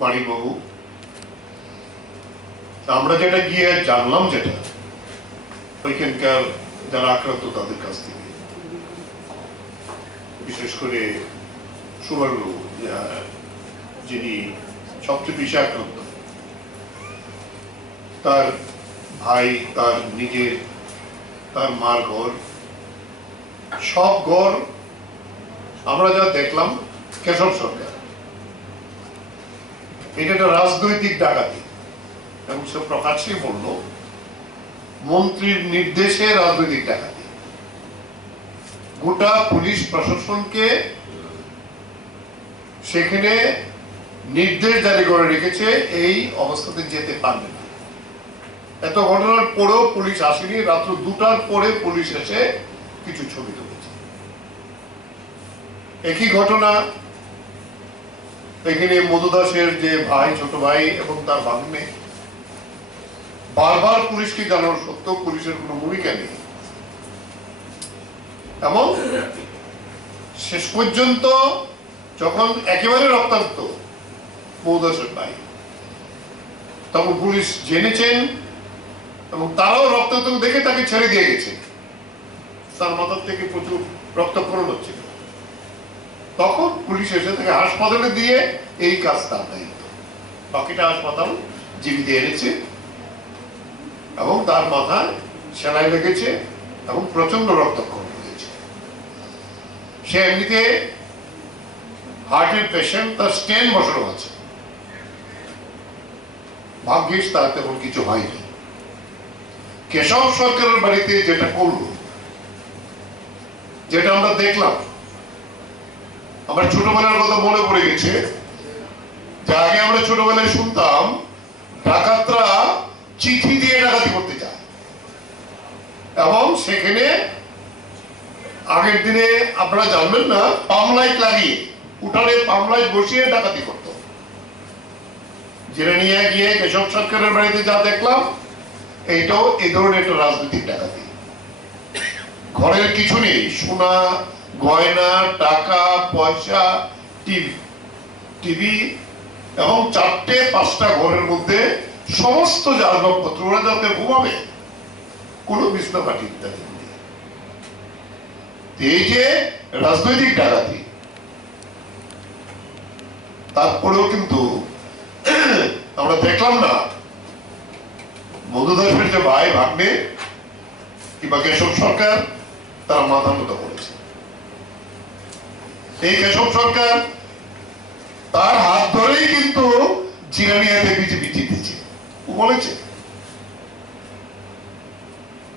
মানিকবাবু, আমরা যেটা গিয়ে জানলাম, যেটা ওইখানকার যারা আক্রান্ত তাদের কাছ থেকে, বিশেষ করে সুবর্ণ যিনি সবচেয়ে বেশি আক্রান্ত, তার ভাই, তার নিজের, তার মার ঘর, সব ঘর আমরা যা দেখলাম, কেশব সরকার এটা একটা রাজনৈতিক ডাকাতি, এবং সে প্রকাশ্যে বলল মন্ত্রীর নির্দেশে রাজনৈতিক ডাকাতি। গোটা পুলিশ প্রশাসনকে সেখানে নির্দেশ জারি করে রেখেছে এই অবস্থাতে যেতে পারবে না। এত ঘটনার পরেও পুলিশ আসেনি। রাত্র 2টার পরে পুলিশ এসে কিছু ছবি তুলেছে। একই ঘটনা এখানে মধু দাসের যে ভাই, ছোট ভাই এবং তার ভাগ্নে, বারবার পুলিশকে জানানো সত্ত্বেও পুলিশের কোনো ভূমিকা নেই, এবং শেষ পর্যন্ত যখন একেবারে রক্তাক্ত মধু দাসের ভাই, তখন পুলিশ জেনেছেন এবং তারাও রক্তাক্ত দেখে তাকে ছেড়ে দিয়ে গেছে। তার মাথার থেকে প্রচুর রক্তক্ষরণ হচ্ছিল। তখন পুলিশ এসে তাকে হাসপাতালে দিয়ে এই কাজ তার দায়িত্ব। বাকিটা হাসপাতাল জীবিত এনেছে এবং তার মাথায় সেলাই লেগেছে এবং প্রচন্ড রক্তক্ষরণ হয়েছে। সে এমনিতে হার্টের পেশেন্ট, তার স্টেন বসানো আছে। ভাগ্যিস তার তেমন কিছু হয়নি। কেশব সরকারের বাড়িতে যেটা করলো, যেটা আমরা দেখলাম, আমার ছোটবেলার কথা মনে পড়ে গেছে। যে আগে আমরা ছোটবেলায় শুনতাম ডাকাতরা চিঠি দিয়ে ডাকাতি করতে যায়, এবং সেখানে আগের দিনে আপনারা জানবেন না, পামলাইট লাগিয়ে, উঠানে পামলাইট বসিয়ে ডাকাতি করত। জেনে নিয়ে গিয়ে কেশব সরকারের বাড়িতে যা দেখলাম, এইটাও এই ধরনের একটা রাজনৈতিক ডাকাতি। ঘরের কিছু নেই, সোনা গয়না, টাকা পয়সা, টিভি এবং 4-5টা ঘরের মধ্যে সমস্ত যে আসবাবপত্র, ওরা যাতে ঘুমাবে কোনো বিছনা পাটি ইত্যাদি। এই যে রাজনৈতিক ডাকাতি, তারপরেও কিন্তু আমরা দেখলাম না মধু দাসের যে ভাই, ভাগ্নে কিংবা কেশব সরকার, তারা মাথা মতো করেছে। এই কেশব সরকার তার হাত ধরেই কিন্তু জিরানিয়াতে বিজেপি জিতেছে, ও বলেছে।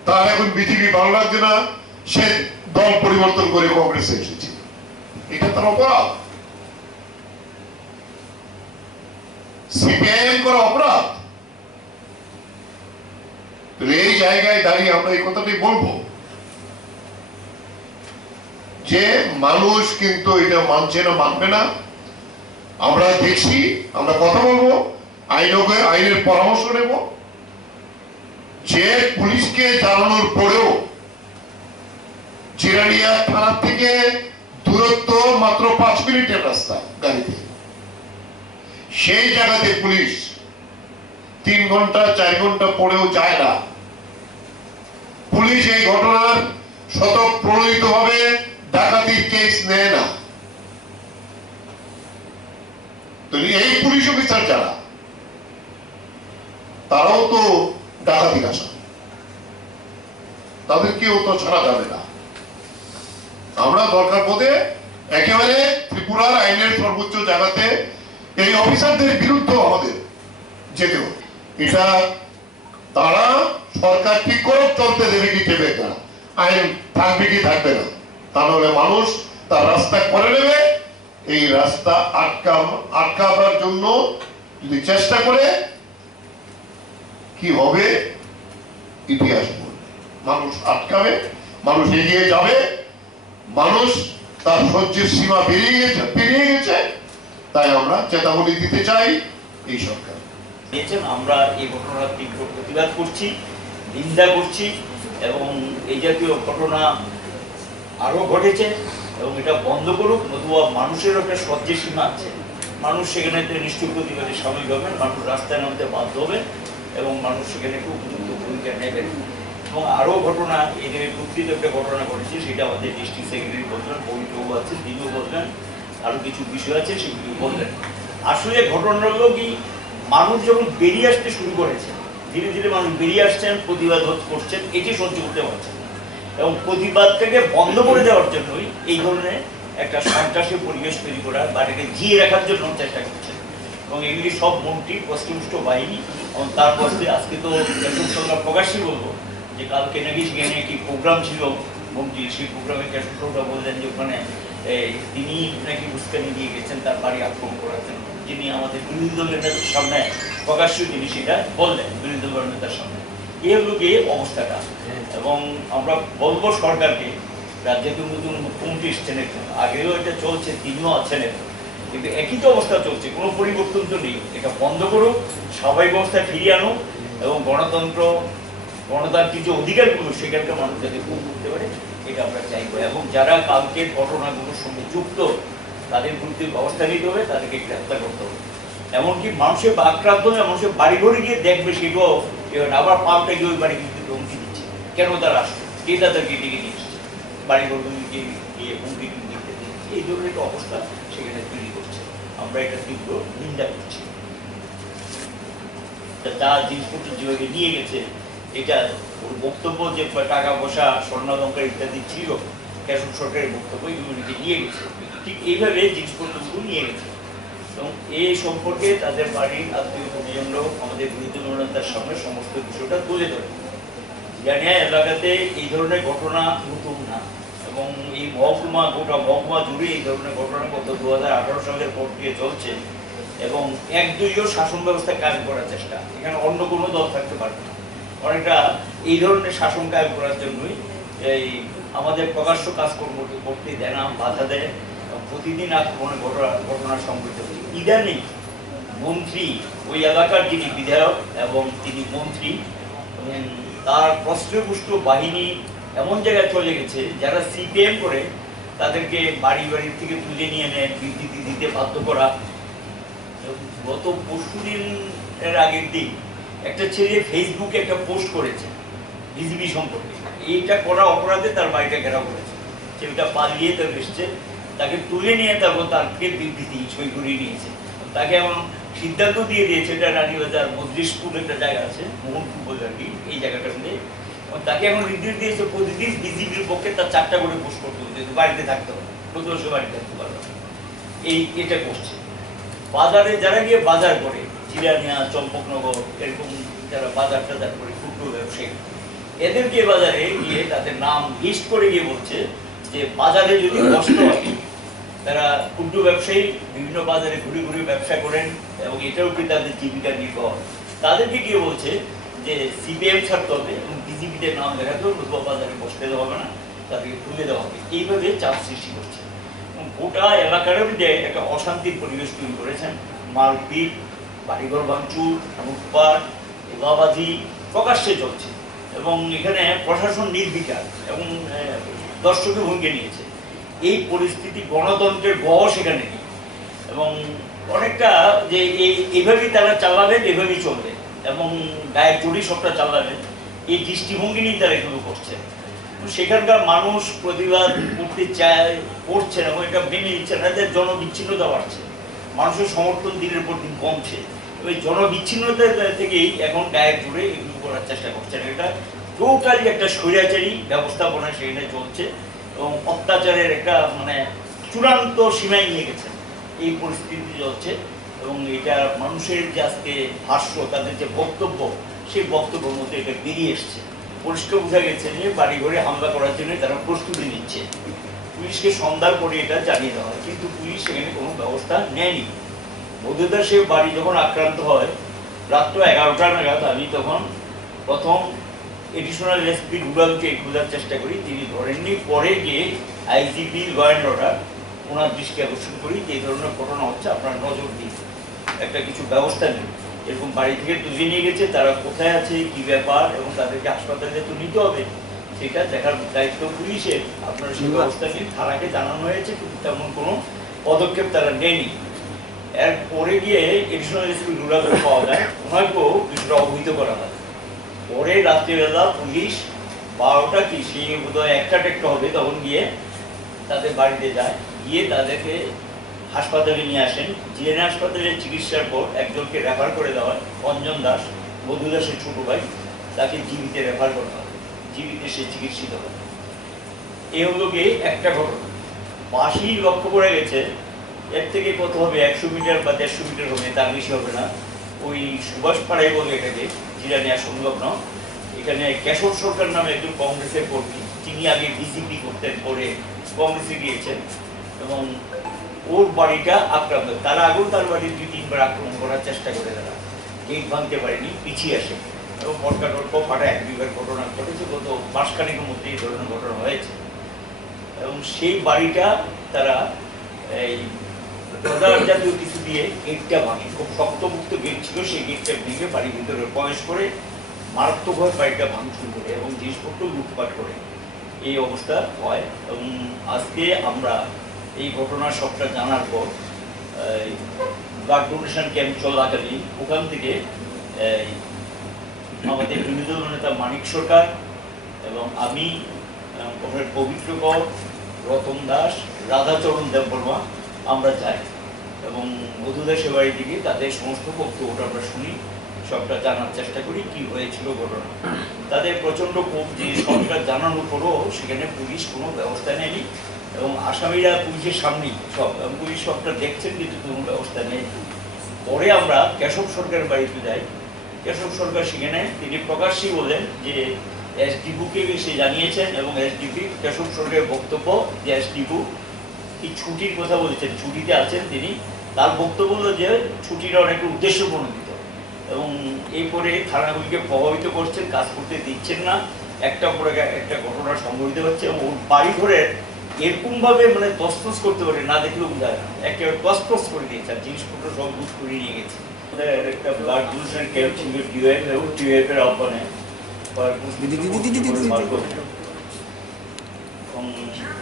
তার এখন বিজেপি ভালো লাগছে না, সে দল পরিবর্তন করে কংগ্রেসে এসেছে। এটা তার অপরাধ, সিপিআইএম করা অপরাধ। এই জায়গায় দাঁড়িয়ে আমরা এই কথাটাই বলবো যে মানুষ কিন্তু এটা মানছে না, মানবে না। আমরা দেখছি, আমরা কথা বলবো, আইনের পরামর্শ নেব। যে পুলিশকে জানানোর পরেও জিরানিয়া থানা থেকে দূরত্ব মাত্র 5 মিনিটের রাস্তা গাড়িতে, সেই জায়গাতে পুলিশ 3 ঘন্টা 4 ঘন্টা পরেও যায় না। পুলিশ এই ঘটনার স্বতঃপ্রণোদিত ভাবে ডাকাতির কেস নেয় না। এই পুলিশ অফিসার যারা, তারাও তো ডাকাতির আসামি, তাদেরকেও তো ছাড়া যাবে না। আমরা দরকার বোধে একেবারে ত্রিপুরার আইনের সর্বোচ্চ জায়গাতে এই অফিসারদের বিরুদ্ধে আমাদের যেতে হবে। এটা তারা সরকার ঠিক করে চলতে দেবে কি দেবে না, আইন থাকবে কি থাকবে না, তাহলে মানুষ তার রাস্তা করে নেবে। এই রাস্তা আটকাবার জন্য যদি চেষ্টা করে, কি হবে ইতিহাস বলবে। মানুষ আটকাবে, মানুষ এগিয়ে যাবে, মানুষ তার সহ্যের সীমা পেরিয়ে গেছে। তাই আমরা চেতাবনী দিতে চাই এই সরকার। আমরা এই ঘটনার তীব্র প্রতিবাদ করছি, নিন্দা করছি, এবং এই জাতীয় ঘটনা আরো ঘটেছে এবং এটা বন্ধ করুক, নতুবা মানুষের একটা সহ্যের সীমা আছে। মানুষ সেখানে নিশ্চয় প্রতিবাদে সামিল হবেন, মানুষ রাস্তায় নামতে বাধ্য হবেন এবং মানুষ সেখানে খুব উপযুক্ত ভূমিকা নেবেন। এবং আরও ঘটনা, এদের প্রকৃত একটা ঘটনা ঘটেছে, সেটা আমাদের ডিস্ট্রিক্ট সেক্রেটারি বললেন, পবিত্রবাবু আছে, তিনিও বললেন, আরও কিছু বিষয় আছে সেগুলি বললেন। আসলে ঘটনা হলো কি, মানুষ যখন বেরিয়ে আসতে শুরু করেছে, ধীরে ধীরে মানুষ বেরিয়ে আসছেন, প্রতিবাদ করছেন, এটি সহ্য করতে পারছেন না এবং প্রতিবাদটাকে বন্ধ করে দেওয়ার জন্যই এই ধরনের একটা সন্ত্রাসী পরিবেশ তৈরি করা বা এটাকে ঘিরে রাখার জন্য চেষ্টা করছে। এবং এগুলি সব মন্ত্রী, পশ্চিমষ্ট বাহিনী এবং তারপর আজকে তো আমরা প্রকাশ্যই বলবো যে কালকে নাকি সেখানে একটি প্রোগ্রাম ছিল মন্ত্রী, সেই প্রোগ্রামে কেশবরা বললেন যে ওখানে তিনি নাকি উস্কানি দিয়ে গেছেন, তার বাড়ি আক্রমণ করাচ্ছেন, যিনি আমাদের বিরোধী দলের নেতার সামনে প্রকাশ্য তিনি সেটা বললেন, বিরোধী দলের নেতার সামনে। এই হলো গিয়ে অবস্থাটা। এবং আমরা বলবো সরকারকে, রাজ্যে তো নতুন মুখ্যমন্ত্রী এসছেন, আগেও এটা চলছে, তিনিও আছেন, কিন্তু একই তো অবস্থা চলছে, কোনো পরিবর্তন তো নেই। এটা বন্ধ করুক, স্বাভাবিক অবস্থায় ফিরিয়ে আনুক এবং গণতান্ত্রিক যে অধিকারগুলো সেখানকে মানুষ যাতে ভোগ করতে পারে, এটা আমরা চাইবো। এবং যারা কালকের ঘটনাগুলোর সঙ্গে যুক্ত তাদের বিরুদ্ধে ব্যবস্থা নিতে হবে, তাদেরকে গ্রেপ্তার করতে হবে। এমনকি মানুষের আক্রান্ত হয়ে মানুষের বাড়ি ঘরে গিয়ে দেখবে, সেটাও আবার পাল্টা গিয়ে ওই বাড়ি কিন্তু হুমকি দিচ্ছে। কেন তারা আসছে, কে তাদেরকে ডেকে নিয়ে এসছে, বাড়ি ঘরগুলিকে গিয়ে হুমকি দিতে দিচ্ছে, এই ধরনের একটা অবস্থা সেখানে তৈরি করছে। আমরা এটা তীব্র নিন্দা করছি। যা জিনিসপত্র যেভাবে নিয়ে গেছে, এটা ওর বক্তব্য যে টাকা পয়সা, স্বর্ণালঙ্কার ইত্যাদি ছিল, কেশব সরকারের বক্তব্য, এগুলিকে নিয়ে গেছে, ঠিক এইভাবে জিনিসপত্রগুলো নিয়ে গেছে। এবং এই সম্পর্কে তাদের বাড়ির আত্মীয় পরিজন আমাদের বিরোধী দলনেতার সামনে সমস্ত বিষয়টা তুলে ধরে। জানিয়া এলাকাতে এই ধরনের ঘটনা নতুন না এবং এই মহকুমা, গোটা মহকুমা জুড়ে এই ধরনের ঘটনা গত 2018 সালের পর থেকে চলছে এবং একদলীয় শাসন ব্যবস্থা কায়েম করার চেষ্টা, এখানে অন্য কোনো দল থাকতে পারবে না। অনেকটা এই ধরনের শাসন কায়েম করার জন্যই এই আমাদের প্রকাশ্য কাজকর্ম করতে দেয় না, বাধা দেয়, প্রতিদিন আক্রমণের ঘটনা সংঘটিত হচ্ছে। ইদানিং মন্ত্রী, ওই এলাকার যিনি বিধায়ক এবং তিনি মন্ত্রী, তার প্রশ্নপুষ্ট বাহিনী এমন জায়গায় চলে গেছে, যারা সিপিএম করে তাদেরকে বাড়ি বাড়ি থেকে তুলে নিয়ে নেয়, বিবৃতি দিতে বাধ্য করা। গত পরশুদিনের আগের দিন একটা ছেলে ফেসবুকে একটা পোস্ট করেছে বিজেপি সম্পর্কে, এইটা করা অপরাধে তার বাড়িটা ঘেরাও করেছে। ছেলেটা পালিয়ে তার এসছে, তাকে তুলে নিয়ে তারপর তাকে বিবৃতি সই করিয়ে নিয়েছে। তাকে এমন সিদ্ধান্ত দিয়ে দিয়েছে, এটা রানীবাজার মদ্রিশপুর একটা জায়গা আছে, মোহনপুর বলে আর কি, এই জায়গাটার মধ্যে তাকে এখন নির্দেশ দিয়েছে প্রতিদিন বিজেপির পক্ষে তার 4টা করে পোস্ট করতে হবে, বাড়িতে থাকতে হবে, প্রতিবর্ষ বাড়িতে থাকতে পারবে। এটা করছে। বাজারে যারা গিয়ে বাজার করে, চিরানিয়া, চম্পকনগর, এরকম যারা বাজার টাজার করে, ক্ষুদ্র ব্যবসায়ী, এদেরকে বাজারে গিয়ে তাদের নাম লিস্ট করে গিয়ে বলছে যে বাজারে যদি কষ্ট হয়, তারা ক্ষুদ্র ব্যবসায়ী বিভিন্ন বাজারে ঘুরে ঘুরে ব্যবসা করেন এবং এটাও কি তাদের জীবিকা নির্বাহ, তাদেরকে গিয়ে বলছে যে সিপিএম ছাড়তে হবে এবং বিজেপিতে নাম দেখাতে হবে, বাজারে বসতে দেওয়া হবে না, তাদেরকে তুলে দেওয়া হবে। এইভাবে চাপ সৃষ্টি করছে এবং গোটা এলাকার মধ্যে একটা অশান্তির পরিবেশ তৈরি করেছেন। মারপিট, বাড়িঘর ভাঙচুর, লুটপাট, তোলাবাজি প্রকাশ্যে চলছে এবং এখানে প্রশাসন নির্বিকার এবং দর্শকের ভূমিকা নিয়েছে। এই পরিস্থিতি, গণতন্ত্রের বয়স এখানে নেই এবং অনেকটা যে এইভাবেই তারা চালাবেন, এভাবেই চলবে এবং গায়ের জোরই সবটা চালাবেন, এই দৃষ্টিভঙ্গি নিয়ে তারা এগুলো করছে। সেখানকার মানুষ প্রতিবাদ করতে চায়, করছে এবং এটা মেনে নিচ্ছে না, যে জনবিচ্ছিন্নতা বাড়ছে, মানুষের সমর্থন দিনের পর দিন কমছে। ওই জনবিচ্ছিন্নতা থেকেই এখন গায়ের জোরে এগুলো করার চেষ্টা করছেন। এটা টোটালি একটা স্বৈরাচারী ব্যবস্থাপনা সেখানে চলছে এবং অত্যাচারের একটা চূড়ান্ত সীমায় নিয়ে গেছে এই পরিস্থিতি চলছে। এবং এটা মানুষের যে আজকে ভাষ্য, তাদের যে বক্তব্য, সেই বক্তব্যের মধ্যে এটা বেরিয়ে এসছে। পরিষ্কার বোঝা গেছে যে বাড়ি ঘরে হামলা করার জন্য তারা প্রস্তুতি নিচ্ছে। পুলিশকে সন্ধ্যার পরে এটা জানিয়ে দেওয়া হয়, কিন্তু পুলিশ সেখানে কোনো ব্যবস্থা নেয়নি। বোধহয় সে বাড়ি যখন আক্রান্ত হয় রাত্র 11টা নাগাদ, আমি তখন প্রথম এডিশনাল এসপি রুরালকে খোঁজার চেষ্টা করি, তিনি ধরেননি। পরে গিয়ে আইজিপি ল অ্যান্ড অর্ডার ওনার দৃষ্টি আকর্ষণ করি যে এই ধরনের ঘটনা হচ্ছে, আপনারা নজর দিন, একটা কিছু ব্যবস্থা নিন। এরকম বাড়ি থেকে তুলে নিয়ে গেছে, তারা কোথায় আছে, কি ব্যাপার, এবং তাদেরকে হাসপাতালে তো নিতে হবে, সেটা দেখার দায়িত্ব পুলিশের। আপনারা সেই ব্যবস্থা নিন। থানাকে জানানো হয়েছে, কিন্তু তেমন কোনো পদক্ষেপ তারা নেয়নি। এরপরে গিয়ে এডিশনাল এসপি রুরাল পাওয়া যায়, ওনাকেও কিছুটা অবহিত করা হয়। পরে রাত্রিবেলা পুলিশ 12টা কি সেই বোধহয় 1টা হবে, তখন গিয়ে তাদের বাড়িতে যায়, গিয়ে তাদেরকে হাসপাতালে নিয়ে আসেন। জিএনএ হাসপাতালে চিকিৎসার পর একজনকে রেফার করে দেওয়া হয়, অঞ্জন দাস, মধু দাসের ছোট ভাই, তাকে জীবিতে রেফার করা হয়, জীবিতে সে চিকিৎসিত হয়। এ হলো গিয়ে একটা ঘটনা। পাশেই লক্ষ্য করে গেছে, এর থেকে কত হবে, 100 মিটার বা 150 মিটার হবে, তার বেশি হবে না, ওই সুভাষ পাড়াই বলে এটাকে, জিরানিয়া সংলগ্ন, এখানে কেশব সরকার নামে একজন কংগ্রেসের কর্মী, তিনি আগে বিজেপি করতেন, পরে কংগ্রেসে গিয়েছেন, এবং ওর বাড়িটা আক্রান্ত। তার আগেও তার বাড়ি 2-3বার আক্রমণ করার চেষ্টা করে, তারা গেট ভাঙতে পারেনি, পিছিয়ে আসে, এবং মটকা টটকা ফাটা 1-2বার ঘটনা ঘটেছে। গত মাসখানেকের মধ্যে এই ধরনের ঘটনা হয়েছে, এবং সেই বাড়িটা তারা এই প্রধান জাতীয় কিছু দিয়ে গেটটা ভাঙে, খুব শক্তমুক্ত গেট ছিল, সেই গেটটা ভেঙে বাড়ির ভিতরে প্রবেশ করে মারাত্মকভাবে বাড়িটা ভাঙচুর করে এবং জিনিসপত্র লুটপাট করে এই অবস্থা হয়। এবং আজকে আমরা এই ঘটনা সবটা জানার পর ব্লাড ডোনেশন ক্যাম্প চলাকালীন ওখান থেকে আমাদের বিরোধী দল নেতা মানিক সরকার এবং আমি, পবিত্র কর, রতন দাস, রাধাচরণ দেববর্মা, আমরা যাই এবং মধুদাসের বাড়ি থেকে তাদের সমস্ত বক্তব্যটা আমরা শুনি, সবটা জানার চেষ্টা করি কি হয়েছিল ঘটনা। তাদের প্রচণ্ড ক্ষোভ যে সরকার জানানোর পরও সেখানে পুলিশ কোনো ব্যবস্থা নেয়নি, এবং আসামিরা পুলিশের সামনেই সব, পুলিশ সবটা দেখছেন কিন্তু কোনো ব্যবস্থা নেই। পরে আমরা কেশব সরকারের বাড়িতে যাই। কেশব সরকার সেখানে তিনি প্রকাশ্যেই বলেন যে এসডিপুকে সে জানিয়েছেন, এবং এসডিপি কেশব সরকারের বক্তব্য যে এসডিপু কি ছুটির কথা বলেছেন, ছুটিতে আছেন তিনি, তার বক্তব্য হলো যে ছুটিটা অনেকটা উদ্দেশ্যপ্রণোদিত, এবং এরপরে থানাগুলিকে প্রভাবিত করছেন, কাজ করতে দিচ্ছেন না, একটা পরে একটা ঘটনা সংঘটিত হচ্ছে, এবং ওর বাড়ি ঘরে এরকমভাবে মানে তসতস করতে পারে না, দেখলেও বোঝা যায় না, একেবারে তসতস করে দিয়েছে, আর জিনিসপত্র সব লুট করে নিয়ে গেছে। একটা ব্লাড ডোনেশন ক্যাম্প ছিল টিউএফ, এবং টিউএফের আহ্বানে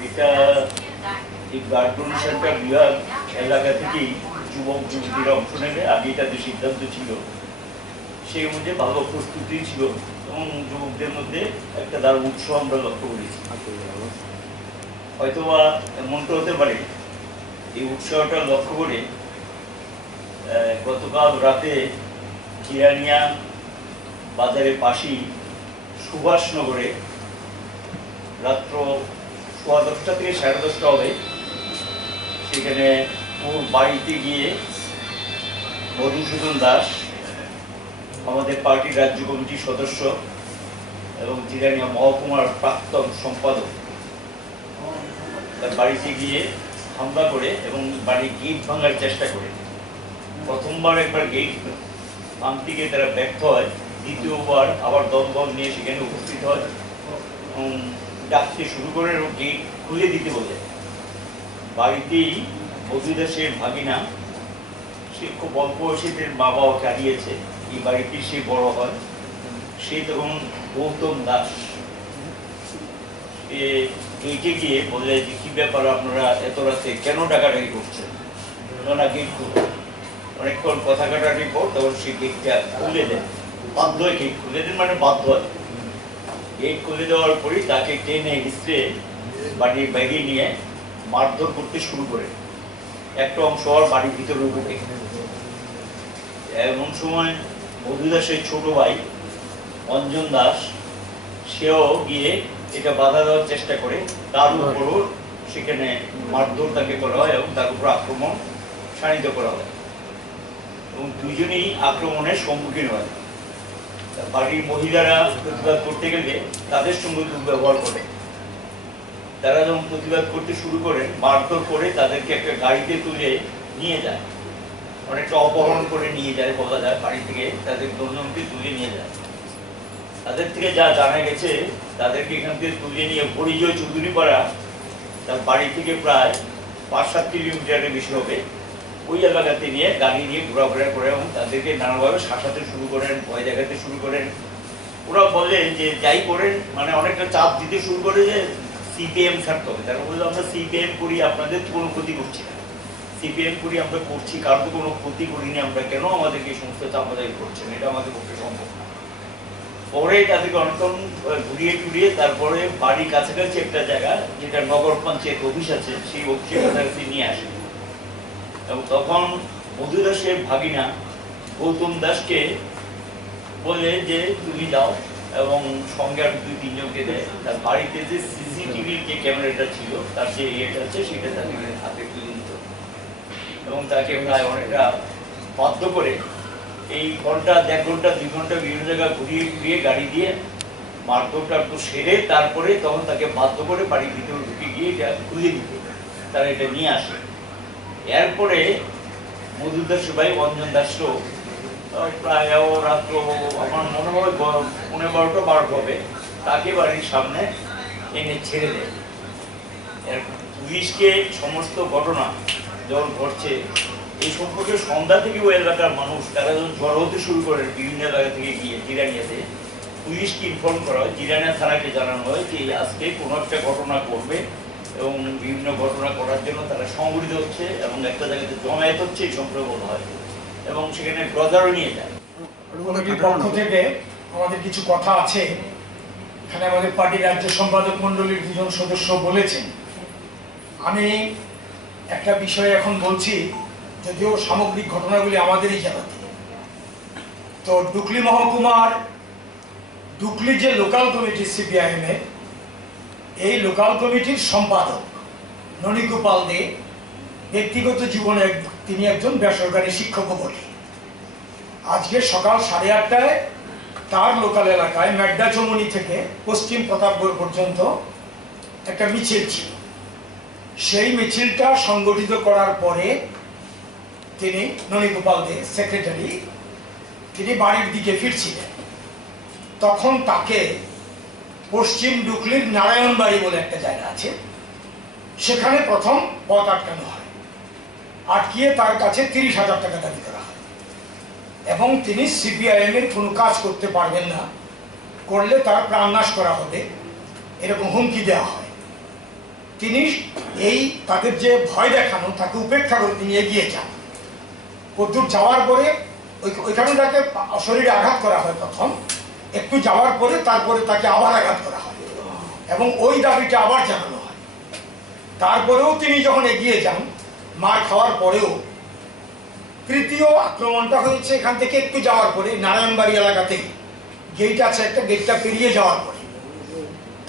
এটা এই ব্লাড ডোনেশনটা বিভাগ এলাকা থেকেই যুবক যুবতীরা অংশ নেবে, আগে তাদের সিদ্ধান্ত ছিল, সেই অনুযায়ী ভালো প্রস্তুতি ছিল, এবং যুবকদের মধ্যে একটা দারুণ উৎসাহ আমরা লক্ষ্য করেছি। হয়তোবা এমনটা হতে পারে এই উৎসাহটা লক্ষ্য করে গতকাল রাতে জিরানিয়া বাজারের পাশেই সুভাষনগরে রাত্র 10:15 থেকে 10:30 হবে, সেখানে ওর বাড়িতে গিয়ে মধুসূদন দাস, আমাদের পার্টির রাজ্য কমিটির সদস্য এবং জিরানিয়া মহকুমার প্রাক্তন সম্পাদক, তার বাড়িতে গিয়ে হামলা করে এবং বাড়ির গেট ভাঙার চেষ্টা করে। প্রথমবার একবার গেট ভাঙতে গিয়ে তারা ব্যর্থ হয়, দ্বিতীয়বার আবার দলবল নিয়ে সেখানে উপস্থিত হয় এবং ডাকতে শুরু করে এবং গেট খুলে দিতে বলে। বাড়িতেই মধুদাসের ভাগিনা, সে খুব অল্প বয়সীদের বাবা ওকে হারিয়েছে, এই বাড়িতে সে বড় হয়, সে তখন গৌতম দাস, সে গেটে গিয়ে বলে যে কি ব্যাপার আপনারা এত রাতে কেন ডাকাডাকি করছেন, না গেট খুলে। অনেকক্ষণ কথা কাটাটির পর তখন সে গেটটা খুলে দেন, বাধ্য হয় গেট খুলে দেন, মানে বাধ্য হয়। গেট খুলে দেওয়ার পরই তাকে টেনে হিস্ট্রে বাড়ির ব্যাগে নিয়ে মারধর করতে শুরু করে, একটা অংশ আর বাড়ির ভিতরে ঢুকে। এমন সময় মধুদাসের ছোট ভাই অঞ্জন দাস, সেও গিয়ে এটা বাধা দেওয়ার চেষ্টা করে, তার উপরও সেখানে মারধর তাকে করা হয় এবং তার উপর আক্রমণ শানিত করা হয়, এবং দুজনেই আক্রমণের সম্মুখীন হয়। বাড়ির মহিলারা প্রতিবাদ করতে গেলে তাদের সঙ্গে দুর্ব্যবহার করে। তারা যখন প্রতিবাদ করতে শুরু করে, মারধর করে তাদেরকে একটা গাড়িতে তুলে নিয়ে যায়, অনেকটা অপহরণ করে নিয়ে যায় বলা যায়, বাড়ি থেকে তাদের দুজনকে তুলে নিয়ে যায়। তাদের থেকে যা জানা গেছে, তাদেরকে এখান থেকে তুলে নিয়ে পরিচয় চৌধুরীপাড়া, তার বাড়ি থেকে প্রায় 5-7 কিলোমিটারের বেশি হবে, ওই এলাকাতে নিয়ে গাড়ি নিয়ে ঘোরাফেরা করে এবং তাদেরকে নানাভাবে শাসাতে শুরু করেন, ভয় দেখাতে শুরু করেন। ওরা বলে যে যাই করেন, মানে অনেকটা চাপ দিতে শুরু করে যে সিপিএম ছাড়তে হবে। তারা বললো আমরা সিপিএম করি, আপনাদের কোনো ক্ষতি করছি না, সিপিএম করি, আমরা করছি, কারো তো কোনো ক্ষতি করিনি আমরা, কেন আমাদেরকে এই সমস্ত চাপাদারি করছেন? এটা আমাদের পক্ষে সম্ভব না। পরে তাদেরকে অনেকক্ষণ ঘুরিয়ে টুরিয়ে তারপরে বাড়ির কাছাকাছি একটা জায়গা, যেটা নগর পঞ্চায়েত অফিস আছে, সেই অফিসের কাছাকাছি নিয়ে আসে। এবং তখন মধু দাসের ভাগিনা গৌতম দাসকে বলে যে তুমি যাও, এবং সঙ্গে আর 2-3 জনকে দেয়। তার বাড়িতে যে সিসিটিভির যে ক্যামেরাটা ছিল, তার যে ইয়েটা আছে, সেটা তাকে হাতে তুলে দিত এবং তাকে প্রায় অনেকটা বাধ্য করে এই ঘন্টা 1.5 ঘন্টা 2 ঘন্টা বিভিন্ন জায়গায় ঘুরিয়ে ঘুরিয়ে গাড়ি দিয়ে মারধরটা একটু সেরে তারপরে তখন তাকে বাধ্য করে বাড়ির ভিতরে ঢুকে গিয়ে এটা খুলে দিত, তারা এটা নিয়ে আসে। এরপরে মধু দাসের ভাই অঞ্জন দাসও প্রায় রাত্র, আমার মনে হয় 11:30-12 হবে, তাকে বাড়ির সামনে এনে ছেড়ে দেয়। পুলিশকে সমস্ত ঘটনা যখন ঘটছে এই সম্পর্কে সন্ধ্যা থেকে ওই এলাকার মানুষ তারা যখন জড়ো হতে শুরু করে বিভিন্ন এলাকা থেকে গিয়ে জিরানিয়াতে, পুলিশকে ইনফর্ম করা হয়, জিরানিয়া থানাকে জানানো হয় যে আজকে কোনো একটা ঘটনা করবে এবং বিভিন্ন ঘটনা করার জন্য তারা সংগঠিত হচ্ছে এবং একটা জায়গাতে জমায়েত হচ্ছে, এই সম্পর্কে বলা হয় এবং সেখানে ব্রজারও নিয়ে যায়। কমিটির পক্ষ থেকে আমাদের কিছু কথা আছে। এখানে আমাদের পার্টির রাজ্য সম্পাদক মণ্ডলীর 2 জন সদস্য বলেছেন। আমি একটা বিষয় এখন বলছি, যদিও সামগ্রিক ঘটনাগুলি আমাদেরই জানাতে। তো ডুকলি মহকুমার ডুকলি যে লোকাল কমিটি সিপিআইএম এর, এই লোকাল কমিটির সম্পাদক ননীগোপাল দে ব্যক্তিগত জীবনে তিনি একজন বেসরকারি শিক্ষক বলে। আজকে সকাল 8:30টায় তার লোকাল এলাকায় মেড্ডা চমনি থেকে পশ্চিম প্রতাপগড় পর্যন্ত একটা মিছিল ছিল। সেই মিছিলটা সংগঠিত করার পরে তিনি ননীগোপাল দে সেক্রেটারি, তিনি বাড়ির দিকে ফিরছিলেন। তখন তাকে পশ্চিম ডুকলির নারায়ণবাড়ি বলে একটা জায়গা আছে, সেখানে প্রথম পথ আটকানো হয়। আটকিয়ে তার কাছে 30,000 টাকা দাবি করা হয় এবং তিনি সিপিআইএম এর কোনো কাজ করতে পারবেন না, করলে তার প্রাণনাশ করা হবে, এরকম হুমকি দেওয়া হয়। তিনি এই তাদের যে ভয় দেখানো, তাকে উপেক্ষা করে তিনি এগিয়ে যান। কতদূর যাওয়ার পরে ওইখানে তাকে শরীরে আঘাত করা হয় প্রথম, একটু যাওয়ার পরে তারপরে তাকে আবার আঘাত করা হয় এবং ওই দাবিটা আবার জানানো হয়। তারপরেও তিনি যখন এগিয়ে যান, মার খাওয়ার পরেও, তৃতীয় আক্রমণটা হয়েছে এখান থেকে একটু যাওয়ার পরে নারায়ণবাড়ি এলাকাতে গেট আছে একটা, গেটটা পেরিয়ে যাওয়ার পরে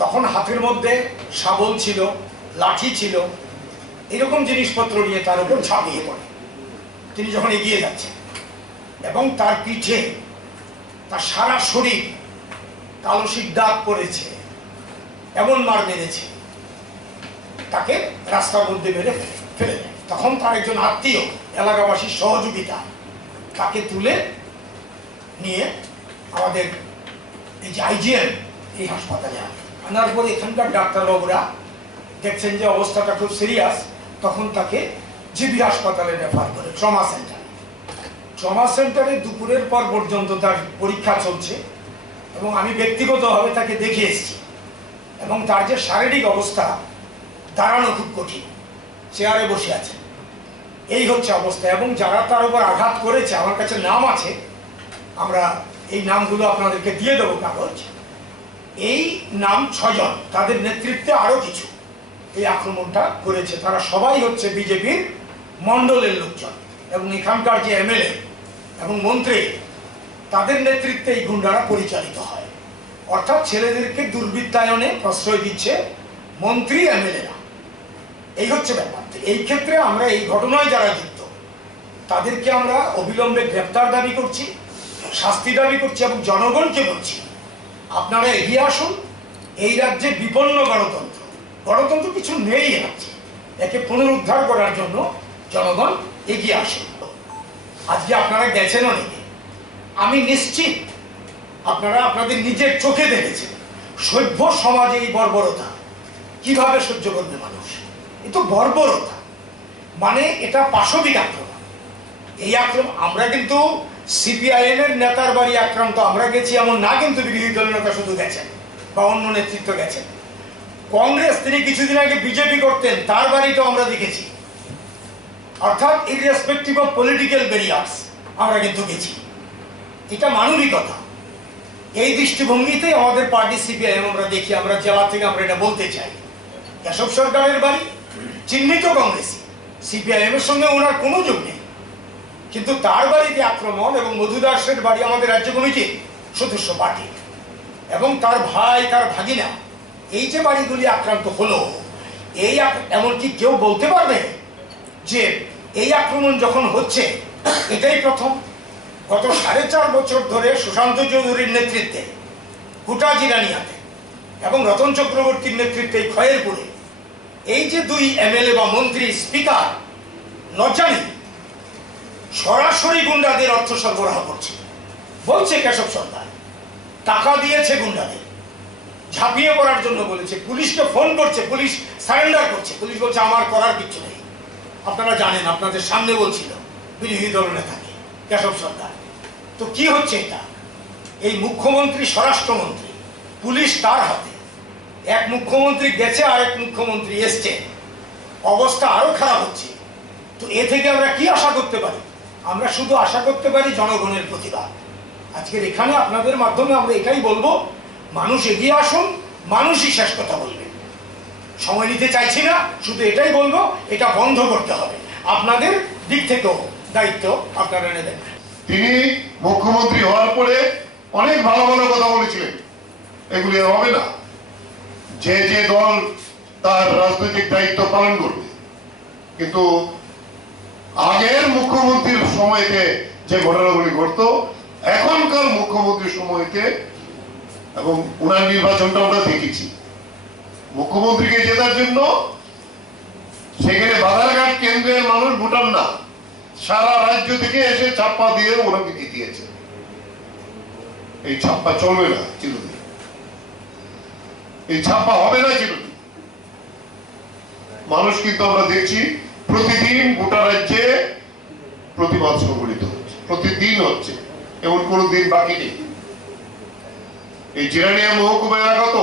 তখন হাতের মধ্যে শাবল ছিল, লাঠি ছিল, এরকম জিনিসপত্র নিয়ে তার উপর ঝাঁপিয়ে পড়ে তিনি যখন এগিয়ে যাচ্ছেন। এবং তার পিঠে, তার সারা শরীর কালশির দাগ পড়েছে, এমন মার মেরেছে, তাকে রাস্তার মধ্যে মেরে ফেলে দেয়। তখন তার একজন আত্মীয় এলাকাবাসীর সহযোগিতা তাকে তুলে নিয়ে আমাদের এই যে আইজিএম এই হাসপাতালে আনার পরে এখানকার ডাক্তারবাবুরা দেখছেন যে অবস্থাটা খুব সিরিয়াস, তখন তাকে জিবি হাসপাতালে রেফার করে ট্রমা সেন্টারে। ট্রমা সেন্টারে দুপুরের পর পর্যন্ত তার পরীক্ষা চলছে এবং আমি ব্যক্তিগতভাবে তাকে দেখে এসেছি এবং তার যে শারীরিক অবস্থা, দাঁড়ানো খুব কঠিন, চেয়ারে বসে আছে, এই হচ্ছে অবস্থা। এবং যারা তার উপর আঘাত করেছে, আমার কাছে নাম আছে, আমরা এই নামগুলো আপনাদেরকে দিয়ে দেবো কাগজ। এই নাম 6 জন, তাদের নেতৃত্বে আরো কিছু এই আক্রমণটা করেছে। তারা সবাই হচ্ছে বিজেপির মণ্ডলের লোকজন এবং এখানকার যে এমএলএ এবং মন্ত্রী, তাদের নেতৃত্বে এই গুন্ডারা পরিচালিত হয়। অর্থাৎ ছেলেদেরকে দুর্বৃত্তায়নে প্রশ্রয় দিচ্ছে মন্ত্রী এমএলএরা, এই হচ্ছে ব্যাপার। এই ক্ষেত্রে আমরা এই ঘটনায় যারা যুক্ত তাদেরকে আমরা অবিলম্বে গ্রেপ্তার দাবি করছি, শাস্তি দাবি করছি এবং জনগণকে বলছি আপনারা এগিয়ে আসুন। এই রাজ্যে বিপন্ন গণতন্ত্র, গণতন্ত্র কিছু নেই রাজ্যে, একে পুনরুদ্ধার করার জন্য জনগণ এগিয়ে আসুন। আজকে আপনারা গেছেন অনেকে, আমি নিশ্চিত আপনারা আপনাদের নিজের চোখে দেখেছেন সভ্য সমাজে এই বর্বরতা কিভাবে সহ্য করবে মানুষ। এ তো বর্বরতা, মানে এটা পাশবিক আক্রমণ। এই আক্রমণ আমরা কিন্তু সিপিআইএম এর নেতার বাড়ি আক্রান্ত আমরা গেছি এমন না, কিন্তু বিরোধী দলের নেতা শুধু গেছেন বা অন্য নেতৃত্ব গেছেন। কংগ্রেস, তিনি কিছুদিন আগে বিজেপি করতেন, তার বাড়িটাও আমরা দেখেছি। অর্থাৎ ইররেসপেক্টিভ অফ পলিটিক্যাল ব্যারিয়ার্স আমরা কিন্তু গেছি। এটা মানবিকতা। এই দৃষ্টিভঙ্গিতেই আমাদের পার্টি সিপিআইএম আমরা দেখি, আমরা জেলা থেকে আমরা এটা বলতে চাই। কেশব সরকারের বাড়ি চিহ্নিত কংগ্রেসী, সিপিআইএম এর সঙ্গে ওনার কোনো যোগ নেই, কিন্তু তার বাড়িতে আক্রমণ এবং মধু দাসের বাড়ি আমাদের রাজ্য কমিটির সদস্য পার্টি এবং তার ভাই তার ভাগিনা, এই যে বাড়িগুলি আক্রান্ত হলো, এই এমনকি কেউ বলতে পারবে যে এই আক্রমণ যখন হচ্ছে এটাই প্রথম? গত 4.5 বছর ধরে সুশান্ত চৌধুরীর নেতৃত্বে গোটা জিরানিয়াতে এবং রতন চক্রবর্তীর নেতৃত্বে খয়েরপুরে এই যে 2 এমএলএ বা মন্ত্রী স্পিকার লজ্জা নেই সরাসরি গুন্ডাদের অর্থ সরবরাহ করছে। বলছে কেশব সরকার টাকা দিয়েছে গুন্ডাদের, ঝাঁপিয়ে পড়ার জন্য বলেছে, পুলিশকে ফোন করছে, পুলিশ সারেন্ডার করছে, পুলিশ বলছে আমার করার কিছু নেই। আপনারা জানেন, আপনাদের সামনে বলছিল বিরোধী দলনেতাকে কেশব সরকার। তো কি হচ্ছে এটা? এই মুখ্যমন্ত্রী স্বরাষ্ট্রমন্ত্রী, পুলিশ তার হাতে, এক মুখ্যমন্ত্রী গেছে আর এক মুখ্যমন্ত্রী এসছে, অবস্থা আরো খারাপ হচ্ছে। তো এ থেকে আমরা কি আশা করতে পারি? আমরা শুধু আশা করতে পারি জনগণের প্রতিবাদ। আজকের এখানে আপনাদের মাধ্যমে আমরা এটাই বলবো, মানুষ এগিয়ে আসুন, মানুষই শেষ কথা বলবেন। সময় নিতে চাইছি না, শুধু এটাই বলবো এটা বন্ধ করতে হবে। আপনাদের দিক থেকেও দায়িত্ব আপনারা নেবেন। তিনি মুখ্যমন্ত্রী হওয়ার পরে অনেক ভালো ভালো কথা বলেছিলেন, এগুলি হবে না। যে যে দল তার রাজনৈতিক দায়িত্ব পালন করবে, কিন্তু আগের মুখ্যমন্ত্রীর সময়তে যে ঘটনাগুলি ঘটতো এখনকার মুখ্যমন্ত্রীর সময়তে, এবং উনার নির্বাচনটা আমরা দেখেছি, মুখ্যমন্ত্রীকে জেতার জন্য সেখানে বাধারঘাট কেন্দ্রের মানুষ ভোটার না, সারা রাজ্য থেকে এসে ছাপ্পা দিয়ে ওনাকে জিতিয়েছে। এই ছাপ্পা চলবে না চিরদিন, এই ছাপ্পা হবে না চিরদিন। মানুষ কিন্তু আমরা দেখছি প্রতিদিন গোটা রাজ্যে প্রতিবাদ সংগঠিত হচ্ছে, প্রতিদিন হচ্ছে, এমন কোনো দিন বাকি নেই। এই জিরানিয়া মহকুমা এলাকাতো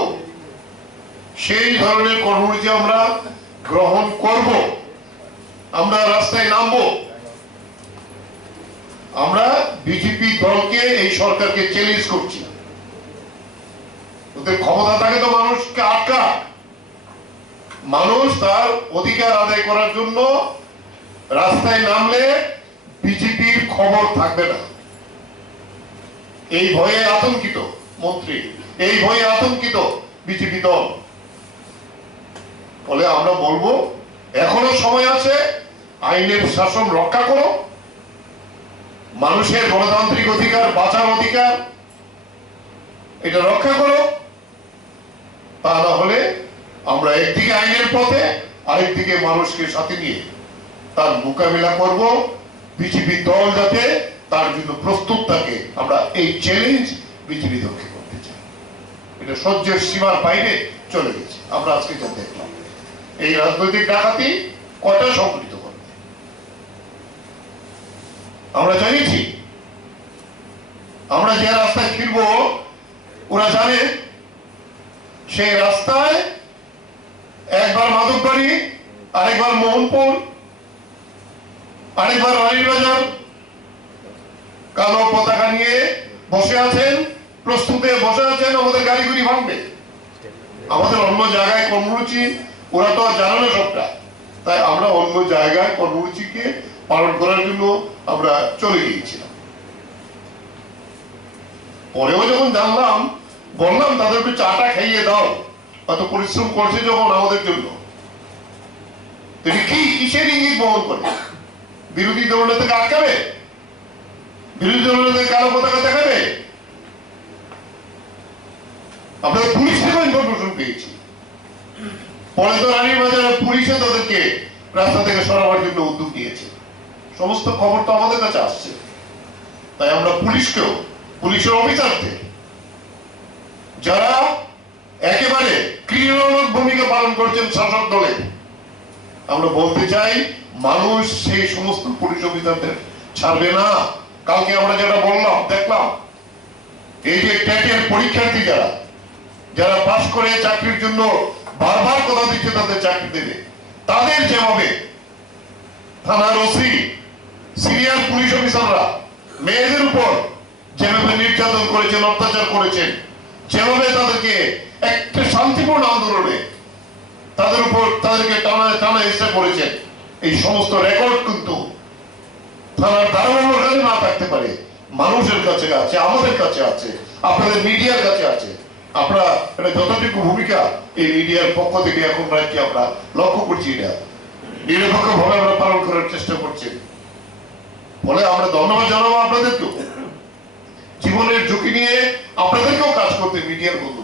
সেই ধরনের কর্মসূচি আমরা গ্রহণ করব, আমরা রাস্তায় নামবো। আমরা বিজেপি দলকে, এই সরকারকে চ্যালেঞ্জ করছি, ওদের ক্ষমতা থাকে তো মানুষকে আটকা, মানুষ তার অধিকার আদায় করার জন্য রাস্তায় নামলে বিজেপির খবর থাকবে না। এই ভয়ে আতঙ্কিত মন্ত্রী, এই ভয়ে আতঙ্কিত বিজেপি দল। ফলে আমরা বলবো এখনো সময় আছে, আইনের শাসন রক্ষা করো, মানুষের গণতান্ত্রিক অধিকার, বাঁচার অধিকার, এটা রক্ষা করো। তা না হলে আমরা একদিকে আইনের পথে, আরেকদিকে মানুষকে সাথে নিয়ে তার মোকাবিলা করব। বিজেপি দল যাতে তার জন্য প্রস্তুত থাকে, আমরা এই চ্যালেঞ্জ বিজেপি দলকে করতে চাই। এটা সহ্যের সীমার বাইরে চলে গেছে। আমরা আজকে যা দেখলাম, এই রাজনৈতিক ডাকাতি কটা সংগঠিত করবে আমরা জানিয়েছি। আমরা যে রাস্তায় ফিরব ওরা জানে, সেই রাস্তায় একবার মাধববাড়ি, আরেকবার মোহনপুর, আরেকবার রানীবাজার কালো পতাকা নিয়ে বসে আছেন, প্রস্তুতে বসে আছেন আমাদের গাড়িগুলি ভাঙবে। আমাদের অন্য জায়গায় কর্মসূচি, ওরা তো আর জানে না সবটা, তাই আমরা অন্য জায়গায় কর্মসূচিকে পালন করার জন্য আমরা চলে গিয়েছিলাম। পরেও যখন জানলাম, বললাম তাদেরকে চাটা খাইয়ে দাও, অত পরিশ্রম করছে যখন আমাদের জন্য। তিনি কি কিসের ইঙ্গিত বহন করে? বিরোধী দলনেতাকে আটকাবে, বিরোধী দলনেতাকে কালো পতাকা দেখাবে। আমরা পুলিশ থেকে ইনফরমেশন পেয়েছি, পরে তো রানীবাজার পুলিশে তাদেরকে রাস্তা থেকে সরাবার জন্য উদ্যোগ নিয়েছে। সমস্ত খবর তো আমাদের কাছে আসছে। তাই আমরা পুলিশকেও, পুলিশের অফিসারদের যারা একেবারে ক্রিয়াত্মক ভূমিকা পালন করছেন শাসক দলের, আমরা বলতে চাই মানুষ সেই সমস্ত পুলিশ অফিসারদের ছাড়বে না। কালকে আমরা যেটা বললাম, দেখলাম এই যে টেটের পরীক্ষার্থী যারা পাশ করে চাকরির জন্য বারবার কথা দিচ্ছে তাদের চাকরি দেবে, তাদের যেভাবে থানার ওসি, সিনিয়র পুলিশ অফিসাররা মেয়েদের উপর যেভাবে নির্যাতন করেছেন, অত্যাচার করেছেন, যেভাবে তাদেরকে একটা শান্তিপূর্ণ আন্দোলনে তাদের উপর তাদেরকে টানা টানা চেষ্টা করেছেন, এই সমস্ত রেকর্ড কিন্তু থানার দারোগার কাছে না থাকতে পারে, মানুষের কাছে আছে, আমাদের কাছে আছে, আপনাদের মিডিয়ার কাছে আছে। আপনারা এটা যতটুকু ভূমিকা এই মিডিয়ার পক্ষ থেকে এখন রাজ্যে আমরা লক্ষ্য করছি, এটা নিরপেক্ষভাবে আমরা পালন করার চেষ্টা করছি। ফলে আমরা ধন্যবাদ জানাবো আপনাদেরকেও, জীবনের ঝুঁকি নিয়ে আপনাদেরকেও কাজ করতে মিডিয়ার বন্ধু